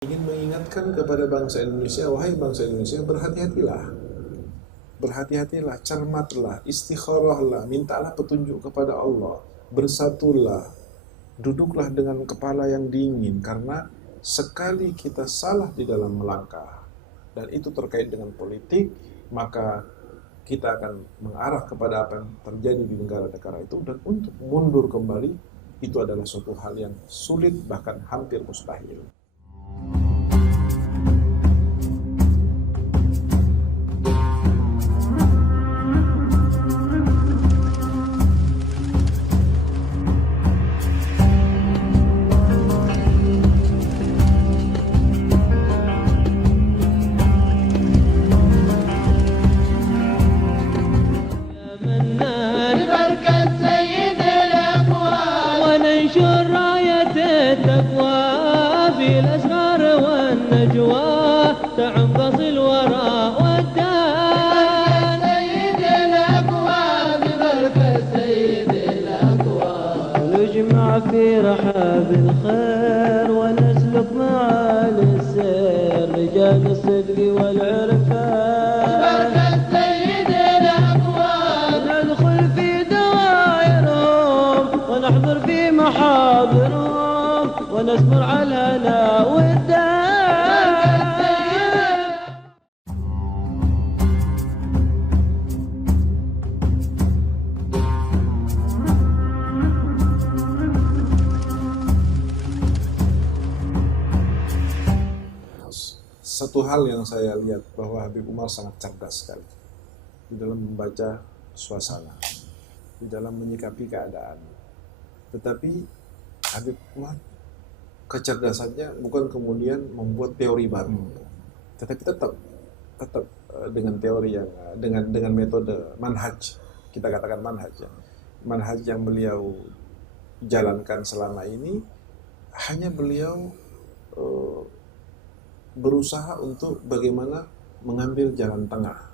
ingin mengingatkan kepada bangsa Indonesia, wahai bangsa Indonesia, berhati-hatilah. Berhati-hatilah, cermatlah, istikharahlah, mintalah petunjuk kepada Allah. Bersatulah, duduklah dengan kepala yang dingin, karena sekali kita salah di dalam melangkah, dan itu terkait dengan politik, maka kita akan mengarah kepada apa yang terjadi di negara-negara itu, dan untuk mundur kembali, itu adalah suatu hal yang sulit, bahkan hampir mustahil. في الأسرار والنجوى تعنقص الورى والدار سيد الأكوان ببركة سيد الأكوان نجمع في رحاب الخير ونسلك معالي السير رجال الصدق والعرفان ببركة سيد الأكوان ندخل في دوائرهم ونحضر في محاضرهم ونسمر على الهنا والدار. Satu hal yang saya lihat bahwa Habib Umar sangat cerdas sekali di dalam membaca suasana, di dalam menyikapi keadaan. Tetapi Habib Umar kecerdasannya bukan kemudian membuat teori baru, tetapi tetap dengan teori yang dengan metode manhaj, kita katakan manhaj ya. Manhaj yang beliau jalankan selama ini, hanya beliau berusaha untuk bagaimana mengambil jalan tengah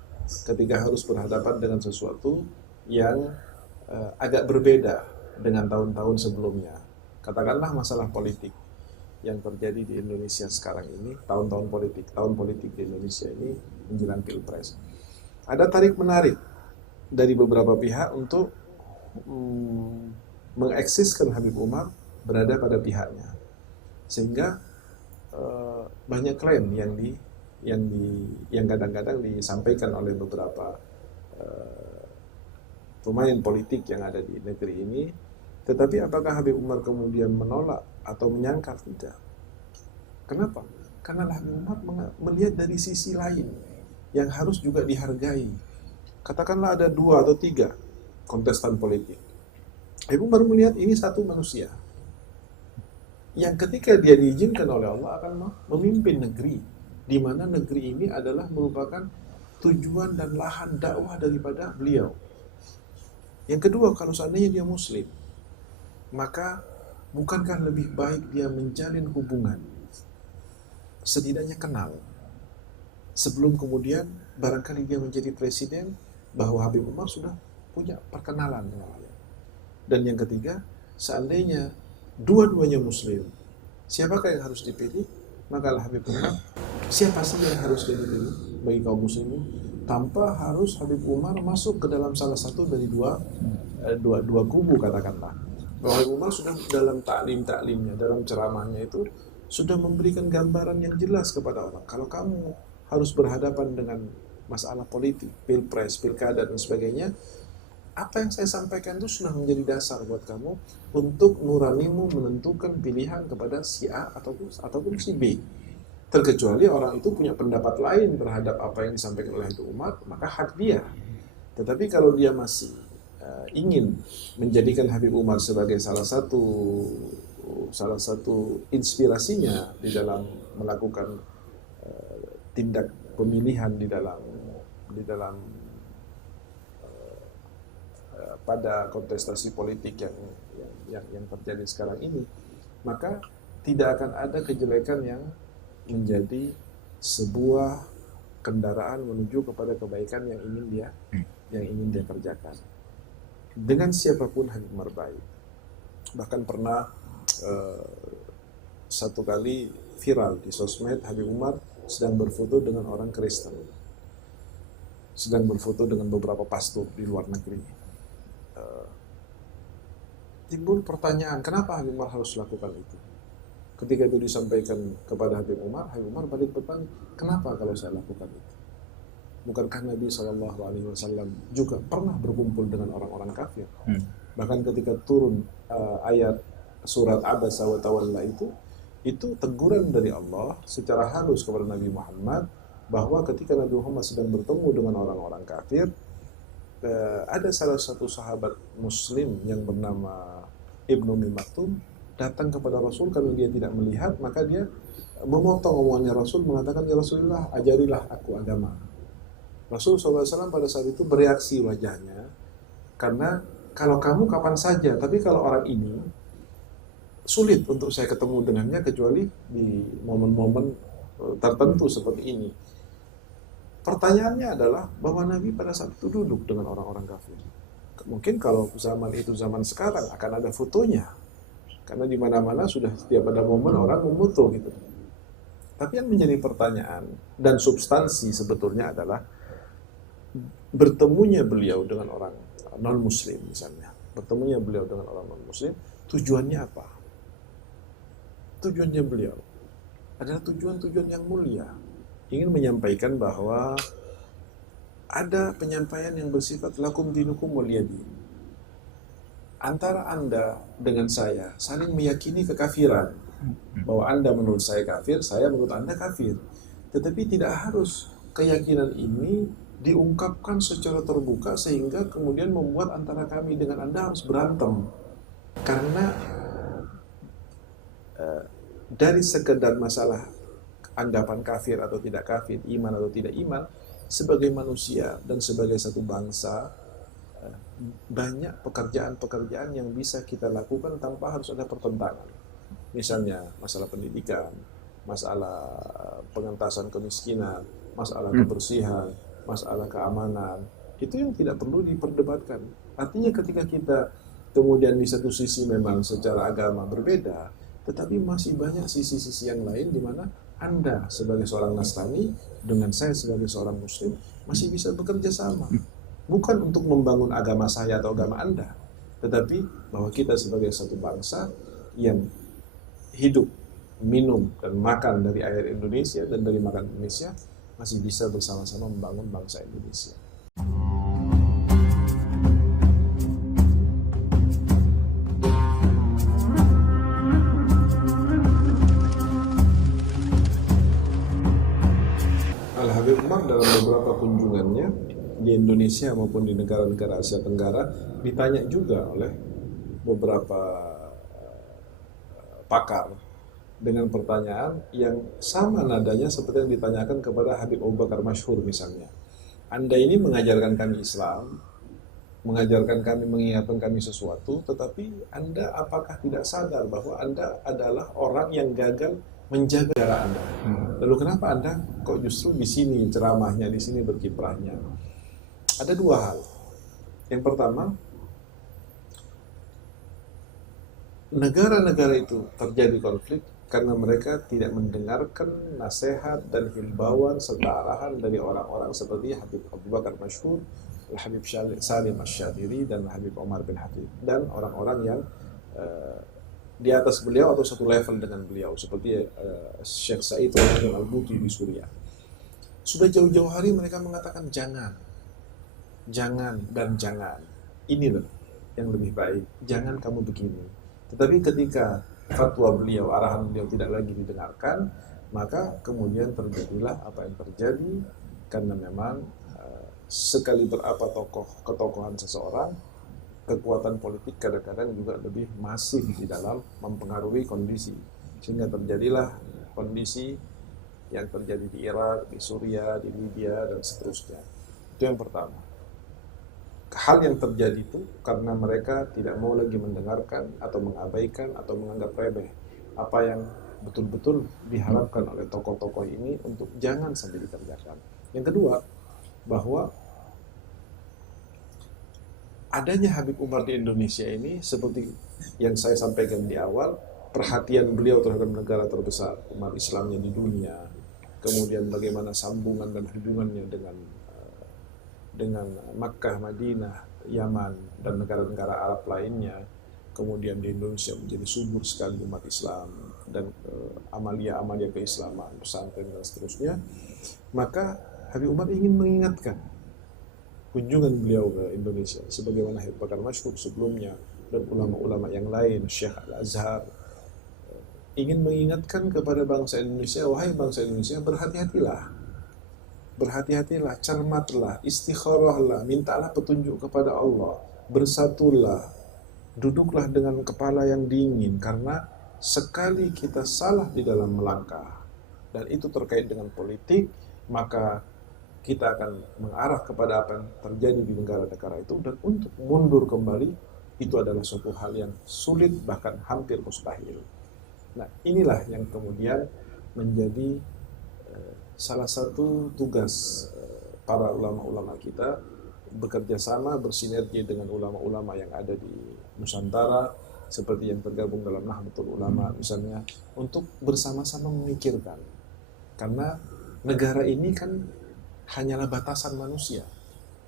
ketika harus berhadapan dengan sesuatu yang agak berbeda dengan tahun-tahun sebelumnya. Katakanlah masalah politik yang terjadi di Indonesia sekarang ini, tahun politik di Indonesia ini menjelang Pilpres. Ada tarik-menarik dari beberapa pihak untuk mengeksiskan Habib Umar berada pada pihaknya, sehingga banyak klaim yang kadang-kadang disampaikan oleh beberapa pemain politik yang ada di negeri ini. Tetapi apakah Habib Umar kemudian menolak atau menyangkal? Tidak. Kenapa? Karena Habib Umar melihat dari sisi lain yang harus juga dihargai. Katakanlah ada 2 atau 3 kontestan politik. Habib Umar melihat ini satu manusia yang ketika dia diizinkan oleh Allah akan memimpin negeri, di mana negeri ini adalah merupakan tujuan dan lahan dakwah daripada beliau. Yang kedua, kalau seandainya dia muslim, maka bukankah lebih baik dia menjalin hubungan, setidaknya kenal, sebelum kemudian barangkali dia menjadi presiden, bahwa Habib Umar sudah punya perkenalan dengan dia. Dan yang ketiga, seandainya dua-duanya muslim, siapakah yang harus dipilih? Maka Habib Umar, siapa sih yang harus dipilih bagi kaum muslimin, tanpa harus Habib Umar masuk ke dalam salah satu dari dua kubu, katakanlah. Bahwa Habib Umar sudah dalam taklimnya, dalam ceramahnya itu sudah memberikan gambaran yang jelas kepada orang. Kalau kamu harus berhadapan dengan masalah politik, pilpres, pilkada dan sebagainya, apa yang saya sampaikan itu sudah menjadi dasar buat kamu untuk nuranimu menentukan pilihan kepada si A ataupun si B. Terkecuali orang itu punya pendapat lain terhadap apa yang disampaikan oleh Habib Umar, maka hak dia. Tetapi kalau dia masih ingin menjadikan Habib Umar sebagai salah satu inspirasinya di dalam melakukan tindak pemilihan di dalam pada kontestasi politik yang terjadi sekarang ini, maka tidak akan ada kejelekan yang menjadi sebuah kendaraan menuju kepada kebaikan yang ingin dia kerjakan. Dengan siapapun Habib Umar baik. Bahkan pernah satu kali viral di sosmed, Habib Umar sedang berfoto dengan orang Kristen, sedang berfoto dengan beberapa pastor di luar negeri. Timbul pertanyaan, kenapa Habib Umar harus lakukan itu? Ketika itu disampaikan kepada Habib Umar balik bertanya, kenapa kalau saya lakukan itu? Bukankah Nabi SAW juga pernah berkumpul dengan orang-orang kafir? Bahkan ketika turun ayat surat Abasa wa Tawalla itu teguran dari Allah secara halus kepada Nabi Muhammad, bahwa ketika Nabi Muhammad sedang bertemu dengan orang-orang kafir, ada salah satu sahabat muslim yang bernama Ibnu Ummi Maktum datang kepada Rasul karena dia tidak melihat, maka dia memotong omongannya Rasul, mengatakan, ya Rasulullah, ajarilah aku agama. Rasul SAW pada saat itu bereaksi wajahnya, karena kalau kamu kapan saja, tapi kalau orang ini sulit untuk saya ketemu dengannya kecuali di momen-momen tertentu seperti ini. Pertanyaannya adalah bahwa Nabi pada saat itu duduk dengan orang-orang kafir. Mungkin kalau zaman itu zaman sekarang akan ada fotonya, karena di mana-mana sudah setiap ada momen orang memoto gitu. Tapi yang menjadi pertanyaan dan substansi sebetulnya adalah bertemunya beliau dengan orang non-muslim misalnya. Bertemunya beliau dengan orang non-muslim, tujuannya apa? Tujuannya beliau adalah tujuan-tujuan yang mulia. Ingin menyampaikan bahwa ada penyampaian yang bersifat lakum dinukum waliyadin. Antara Anda dengan saya saling meyakini kekafiran, bahwa Anda menurut saya kafir, saya menurut Anda kafir. Tetapi tidak harus keyakinan ini diungkapkan secara terbuka sehingga kemudian membuat antara kami dengan Anda harus berantem. Karena dari sekedar masalah anggapan kafir atau tidak kafir, iman atau tidak iman, sebagai manusia dan sebagai satu bangsa, banyak pekerjaan-pekerjaan yang bisa kita lakukan tanpa harus ada pertentangan. Misalnya masalah pendidikan, masalah pengentasan kemiskinan, masalah kebersihan, masalah keamanan, itu yang tidak perlu diperdebatkan. Artinya ketika kita kemudian di satu sisi memang secara agama berbeda, tetapi masih banyak sisi-sisi yang lain di mana Anda sebagai seorang Nasrani dengan saya sebagai seorang Muslim masih bisa bekerja sama. Bukan untuk membangun agama saya atau agama Anda, tetapi bahwa kita sebagai satu bangsa yang hidup, minum, dan makan dari air Indonesia dan dari makan Indonesia masih bisa bersama-sama membangun bangsa Indonesia. Al-Habib Umar dalam beberapa kunjungannya di Indonesia maupun di negara-negara Asia Tenggara ditanya juga oleh beberapa pakar dengan pertanyaan yang sama nadanya seperti yang ditanyakan kepada Habib Abu Bakar Masyhur misalnya. Anda ini mengajarkan kami Islam, mengajarkan kami, mengingatkan kami sesuatu, tetapi Anda apakah tidak sadar bahwa Anda adalah orang yang gagal menjaga darah Anda? Lalu kenapa Anda kok justru di sini ceramahnya, di sini berkiprahnya? Ada dua hal. Yang pertama, negara-negara itu terjadi konflik karena mereka tidak mendengarkan nasihat dan himbauan serta arahan dari orang-orang seperti Habib Abu Bakar Masyhur, Habib Salim Asy-Syadzili, dan Habib Umar bin Habib, dan orang-orang yang di atas beliau atau satu level dengan beliau seperti Syekh Said Al-Buti di Suriah. Sudah jauh-jauh hari mereka mengatakan jangan dan jangan. Ini loh yang lebih baik. Jangan kamu begini. Tetapi ketika fatwa beliau, arahan beliau tidak lagi didengarkan, maka kemudian terjadilah apa yang terjadi, karena memang sekali berapa ketokohan seseorang, kekuatan politik kadang-kadang juga lebih masif di dalam mempengaruhi kondisi, sehingga terjadilah kondisi yang terjadi di Irak, di Suriah, di Libya, dan seterusnya. Itu yang pertama. Hal yang terjadi itu karena mereka tidak mau lagi mendengarkan atau mengabaikan atau menganggap remeh apa yang betul-betul diharapkan oleh tokoh-tokoh ini untuk jangan sampai dikerjakan. Yang kedua, bahwa adanya Habib Umar di Indonesia ini seperti yang saya sampaikan di awal, perhatian beliau terhadap negara terbesar umat Islamnya di dunia, kemudian bagaimana sambungan dan hubungannya dengan Makkah, Madinah, Yaman, dan negara-negara Arab lainnya. Kemudian di Indonesia menjadi subur sekali umat Islam dan amalia-amalia keislaman, pesantren dan seterusnya. Maka Habib Umar ingin mengingatkan kunjungan beliau ke Indonesia, sebagaimana Habib Bakar Masyhur sebelumnya dan ulama-ulama yang lain, Syekh Al-Azhar, ingin mengingatkan kepada bangsa Indonesia, wahai bangsa Indonesia, berhati-hatilah, cermatlah, istikharahlah, mintalah petunjuk kepada Allah, bersatulah, duduklah dengan kepala yang dingin, karena sekali kita salah di dalam melangkah, dan itu terkait dengan politik, maka kita akan mengarah kepada apa yang terjadi di negara-negara itu, dan untuk mundur kembali, itu adalah suatu hal yang sulit, bahkan hampir mustahil. Nah, inilah yang kemudian menjadi salah satu tugas para ulama-ulama kita, bekerja sama, bersinergi dengan ulama-ulama yang ada di Nusantara, seperti yang tergabung dalam Nahdlatul Ulama misalnya, untuk bersama-sama memikirkan. Karena negara ini kan hanyalah batasan manusia,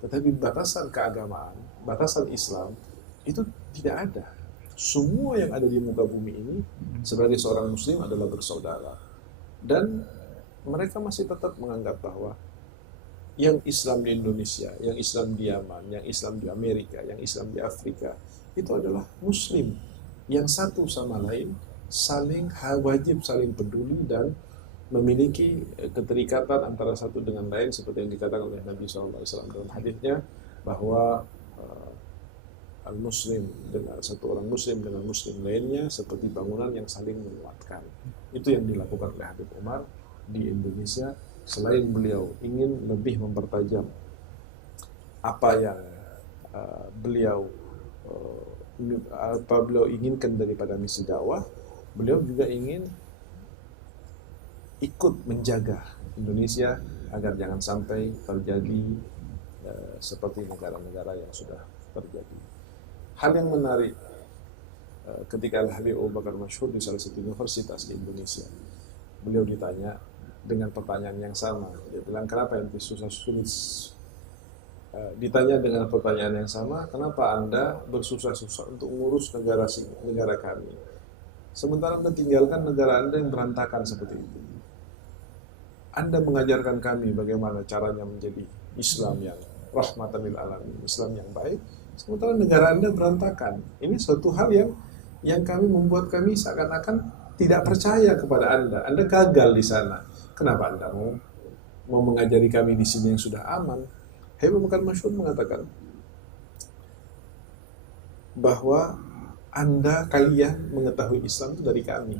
tetapi batasan keagamaan, batasan Islam, itu tidak ada. Semua yang ada di muka bumi ini sebagai seorang muslim adalah bersaudara. Dan mereka masih tetap menganggap bahwa yang Islam di Indonesia, yang Islam di Yaman, yang Islam di Amerika, yang Islam di Afrika, itu adalah muslim yang satu sama lain wajib saling peduli dan memiliki keterikatan antara satu dengan lain, seperti yang dikatakan oleh Nabi SAW dalam hadisnya, bahwa al-muslim dengan satu orang muslim dengan muslim lainnya seperti bangunan yang saling menguatkan. Itu yang dilakukan oleh Habib Umar di Indonesia. Selain beliau ingin lebih mempertajam apa yang beliau inginkan daripada misi dakwah, beliau juga ingin ikut menjaga Indonesia agar jangan sampai terjadi seperti negara-negara yang sudah terjadi. Hal yang menarik ketika Habib Abu Bakar Masyhur di salah satu universitas di Indonesia, beliau ditanya dengan pertanyaan yang sama. Dia bilang, kenapa ente susah sulit? Ditanya dengan pertanyaan yang sama, kenapa Anda bersusah-susah untuk mengurus negara kami, sementara Anda tinggalkan negara Anda yang berantakan seperti itu? Anda mengajarkan kami bagaimana caranya menjadi Islam yang rahmatan lil alamin, Islam yang baik, sementara negara Anda berantakan. Ini suatu hal yang membuat kami seakan-akan tidak percaya kepada Anda. Anda gagal di sana. Kenapa Anda mau mengajari kami di sini yang sudah aman? Habib Bakar Masyhur mengatakan bahwa kalian mengetahui Islam itu dari kami.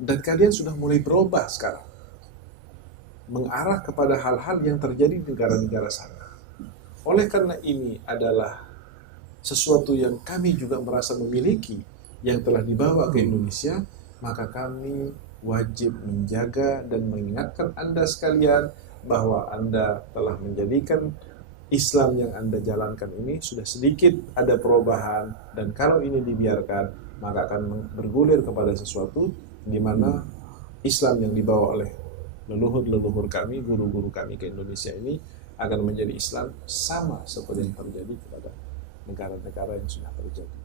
Dan kalian sudah mulai berubah sekarang, mengarah kepada hal-hal yang terjadi di negara-negara sana. Oleh karena ini adalah sesuatu yang kami juga merasa memiliki, yang telah dibawa ke Indonesia, maka kami wajib menjaga dan mengingatkan Anda sekalian bahwa Anda telah menjadikan Islam yang Anda jalankan ini sudah sedikit ada perubahan, dan kalau ini dibiarkan maka akan bergulir kepada sesuatu di mana Islam yang dibawa oleh leluhur-leluhur kami, guru-guru kami ke Indonesia ini akan menjadi Islam sama seperti yang terjadi kepada negara-negara yang sudah terjadi.